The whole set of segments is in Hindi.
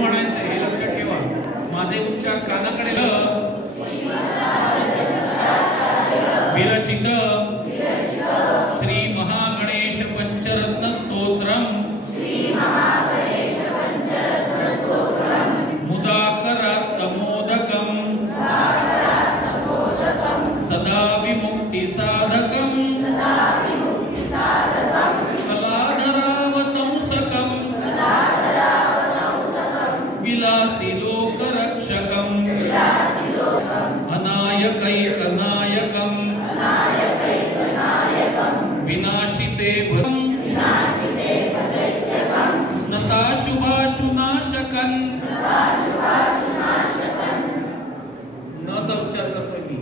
म्हणायचं हे लक्षात ठेवा. माझे उच्चार कानाकडे विरचित श्री महागणेश पंचरत्न स्तोत्रम मुदाकरात् मोदकम सदा विमुक्ति साधकम कलाधरावतंसकम विलासी लोकरक्षकम अनायकैकनायकम विनाशिते नताशुभाशुनाशकन नचा उच्चार करतोय मी.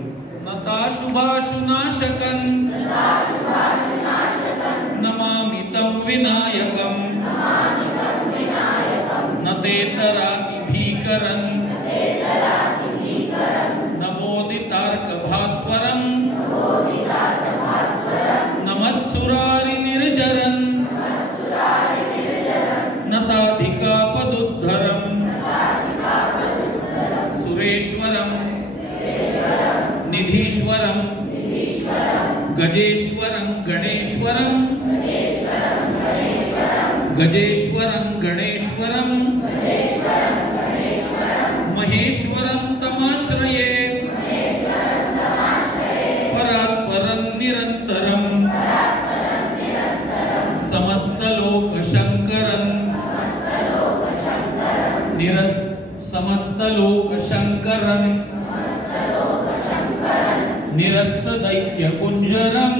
नताशुभाशुनाशकन नमामि तं विनायकं नतेतराति भीकरं नमोदितार्कभास्वरं नमत्सुरारि निर्जरं नताधिकापदुद्धरं सुरेश्वरं निधीश्वरं गजेश्वरं गणेश्वरं गजेश्वरं गणेश्वरं महेश्वरं तमाश्रये परात्परं निरन्तरं समस्तलोकशङ्करं समस्तलोकशङ्करं निरस्तदैत्यकुञ्जरं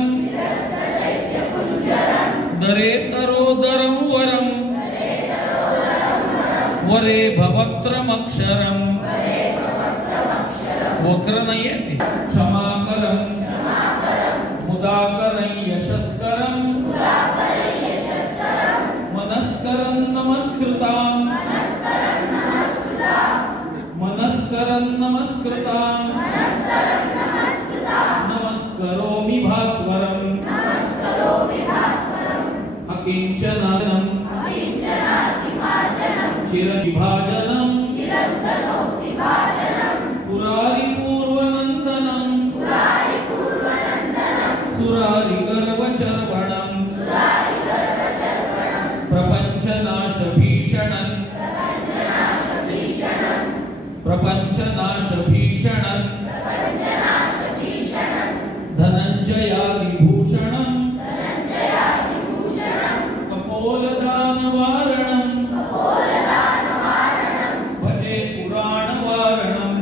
दरेतरोदरं वरं वरे भवक्त्रमक्षरं वक्रनये क्षमाकरं मुदाकरं यशस्करं मनस्करं नमस्कृतां मनस्करं नमस्कृतां नमस्करोमि भास्वरं अकिंचनं चिरविभाजनं पुरारिपूर्वनन्दनं सुरारिगर्वचर्वणं प्रपञ्चनाशभीषणं प्रपञ्चनाशभीषणं धनञ्जयादिभूषणं कपोलदानवारणं भजे पुराणवारणं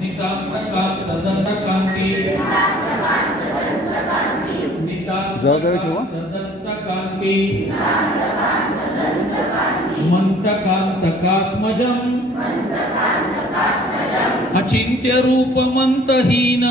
नितान्तकान्तदन्तकान्ति नितान्तकान्तदन्तकान्ति मन्तकान्तकात्मजं अचिन्त्यरूपमन्तहीन